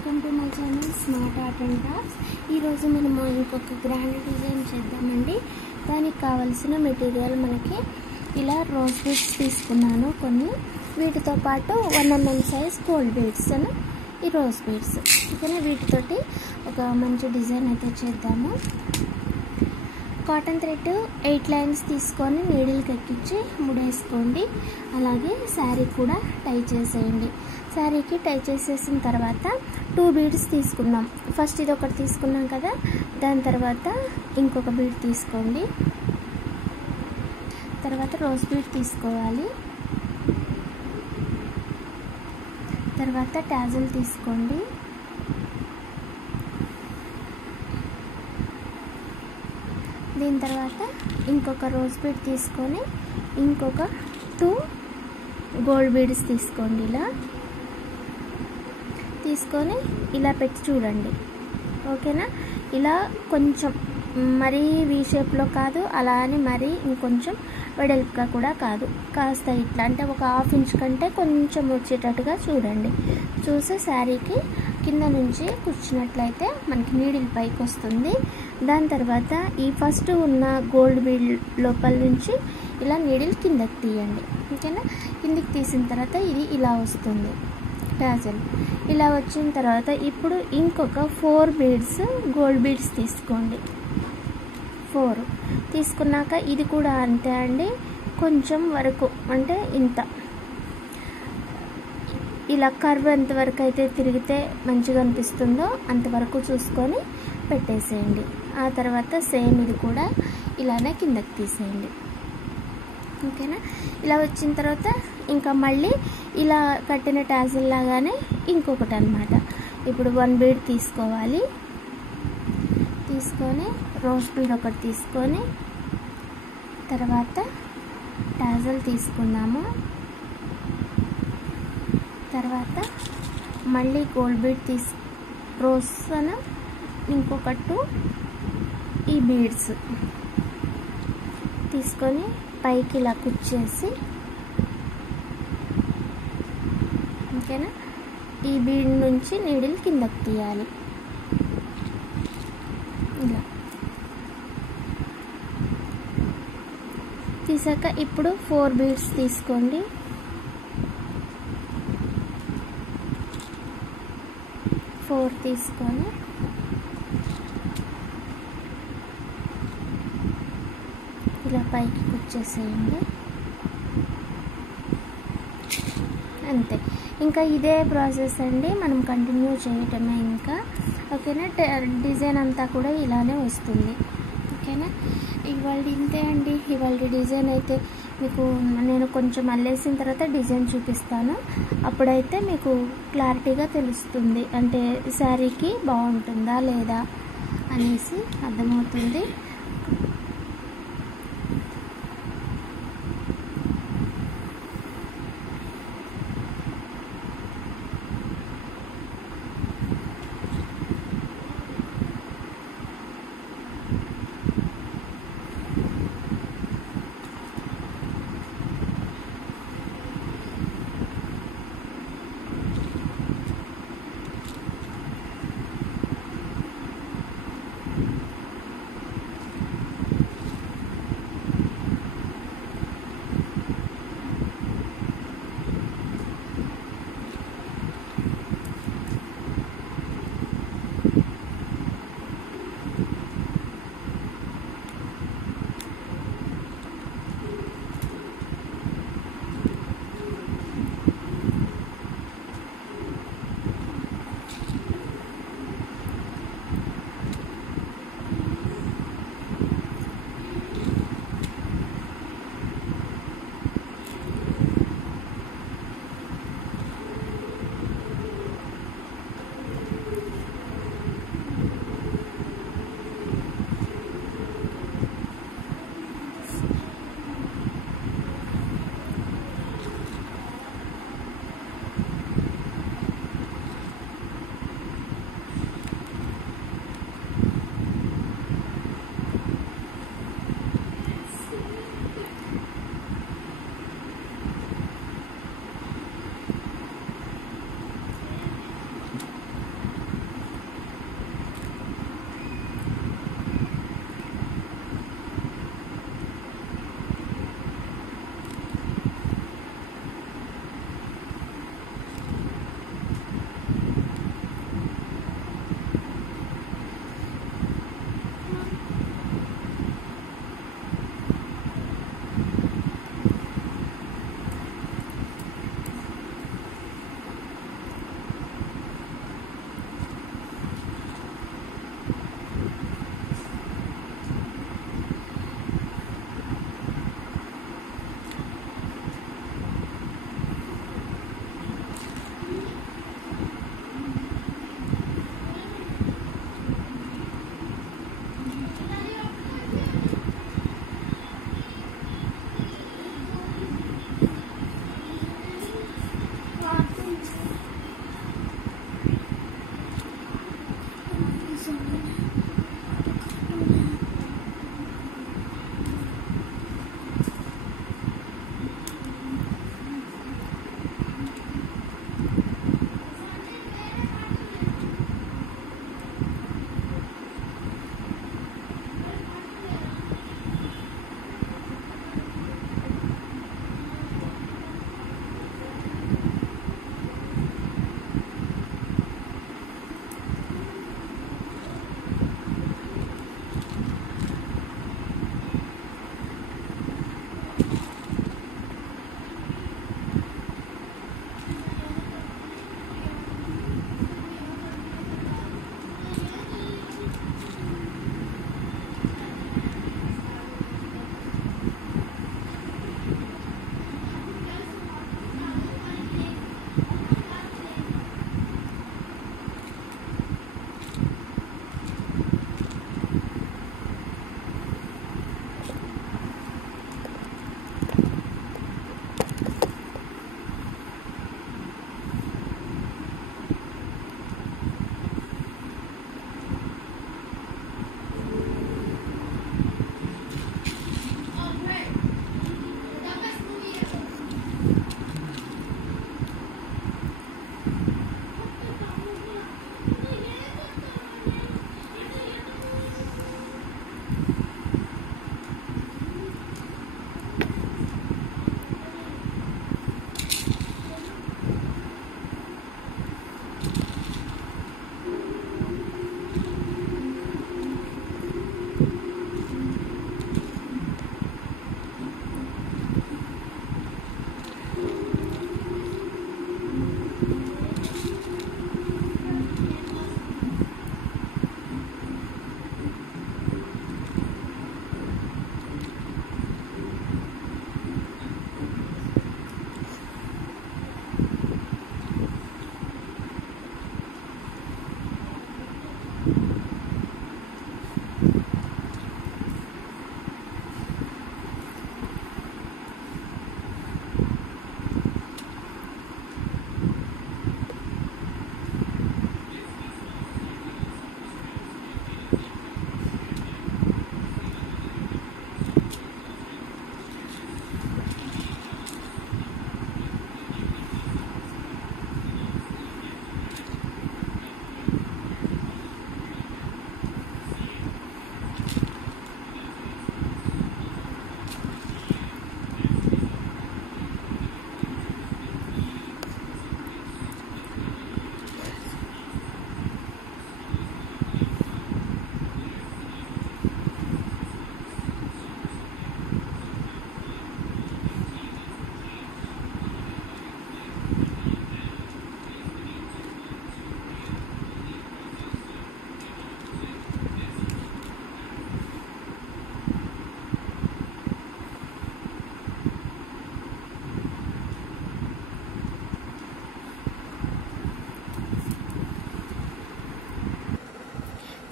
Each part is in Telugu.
Welcome to my channel smart art and crafts. ఈరోజు మనము ఇంకొక గ్రాండ్ డిజైన్ చేద్దామండి. దానికి కావాల్సిన మెటీరియల్ మనకి ఇలా రోజ్ బీడ్స్ తీసుకున్నాను కొన్ని, వీటితో పాటు 1 mm సైజ్ గోల్డ్ బీడ్స్ అని ఈ రోజ్ బీడ్స్. ఓకేనా, వీటితోటి ఒక మంచి డిజైన్ అయితే చేద్దాము. కాటన్ థ్రెడ్ 8 లైన్స్ తీసుకొని నీడిల్కి ఎక్కించి ముడేసుకోండి. అలాగే శారీ కూడా టై చేసేయండి. శారీకి టై చేసేసిన తర్వాత 2 బీడ్స్ తీసుకున్నాం. ఫస్ట్ ఇది ఒకటి తీసుకున్నాం కదా, దాని తర్వాత ఇంకొక బీడ్ తీసుకోండి. తర్వాత రోజ్ బీడ్ తీసుకోవాలి. తర్వాత టాజల్ తీసుకోండి. దీని తర్వాత ఇంకొక రోజ్ బీడ్ తీసుకొని ఇంకొక 2 గోల్డ్ బీడ్స్ తీసుకోండి. ఇలా తీసుకొని ఇలా పెట్టి చూడండి. ఓకేనా, ఇలా కొంచెం మరీ వీ షేప్లో కాదు, అలా అని మరీ ఇంకొంచెం వెడల్పుగా కూడా కాదు, కాస్త ఇట్లా అంటే ఒక 1/2 ఇంచ్ కంటే కొంచెం వచ్చేటట్టుగా చూడండి. చూసి శారీకి కింద నుంచి కూర్చున్నట్లయితే మనకి నీడిల్ పైకి వస్తుంది. దాని తర్వాత ఈ ఫస్ట్ ఉన్న గోల్డ్ బీడ్ లోపల నుంచి ఇలా నీడిల్ కిందకి తీయండి. ఓకేనా, కిందకి తీసిన తర్వాత ఇది ఇలా వస్తుంది టాజల్. ఇలా వచ్చిన తర్వాత ఇప్పుడు ఇంకొక 4 బీడ్స్ గోల్డ్ బీడ్స్ తీసుకోండి. 4 తీసుకున్నాక ఇది కూడా అంతే అండి, కొంచెం వరకు అంటే ఇంత ఇలా కర్వ్ ఎంతవరకు అయితే తిరిగితే మంచిగా అనిపిస్తుందో అంతవరకు చూసుకొని పెట్టేసేయండి. ఆ తర్వాత సేమ్ ఇది కూడా ఇలానే కిందకి తీసేయండి. ఓకేనా, ఇలా వచ్చిన తర్వాత ఇంకా మళ్ళీ ఇలా కట్టిన టాజిల్ లాగానే ఇంకొకటి అన్నమాట. ఇప్పుడు 1 బీడ్ తీసుకోవాలి. తీసుకొని రోజ్ బీడ్ ఒకటి తీసుకొని తర్వాత టాజిల్ తీసుకున్నాము. తర్వాత మళ్ళీ గోల్డ్ బీడ్ రోజ్ అని ఇంకొక 2 ఈ బీడ్స్ తీసుకొని పైకి ఇలా కుచ్చేసి, ఓకేనా, ఈ బీడ్ నుంచి నీడిల్ కిందకి తీయాలి. ఇలా తీసాక ఇప్పుడు 4 బీడ్స్ తీసుకోండి. 4 తీసుకొని ఇలా పైకి కుచ్చేసేయండి. అంతే, ఇంకా ఇదే ప్రాసెస్ అండి, మనం కంటిన్యూ చేయటమే ఇంకా. ఓకేనా, డిజైన్ అంతా కూడా ఇలానే వస్తుంది. ఓకేనా, ఇవాళ ఇంతే అండి. ఇవాళ డిజైన్ అయితే మీకు నేను కొంచెం అల్లేసిన తర్వాత డిజైన్ చూపిస్తాను. అప్పుడైతే మీకు క్లారిటీగా తెలుస్తుంది, అంటే శారీకి బాగుంటుందా లేదా అనేసి అర్థమవుతుంది.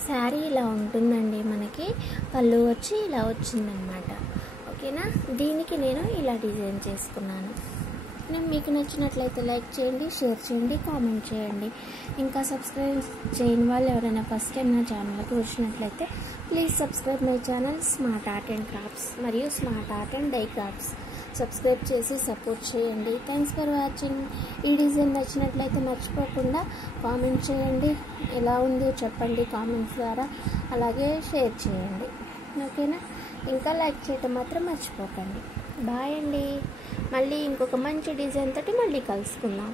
శారీ ఇలా ఉంటుందండి. మనకి పళ్ళు వచ్చి ఇలా వచ్చిందనమాట. ఓకేనా, దీనికి నేను ఇలా డిజైన్ చేసుకున్నాను. మీకు నచ్చినట్లయితే లైక్ చేయండి, షేర్ చేయండి, కామెంట్ చేయండి. ఇంకా సబ్స్క్రైబ్ చేయని వాళ్ళు ఎవరైనా ఫస్ట్ టైం నా ఛానల్కి వచ్చినట్లయితే please subscribe my channel smart art and crafts మరియు smart art and DIY crafts. Subscribe చేసి సపోర్ట్ చేయండి. Thanks for watching. ఈ డిజైన్ నచ్చినట్లయితే మర్చిపోకుండా కామెంట్ చేయండి, ఎలా ఉందో చెప్పండి కామెంట్స్ ద్వారా. అలాగే షేర్ చేయండి. ఓకేనా, ఇంకా లైక్ చేయటం మాత్రం మర్చిపోకండి. బాయ్ అండి. మళ్ళీ ఇంకొక మంచి డిజైన్ తోటి మళ్ళీ కలుసుకుందాం.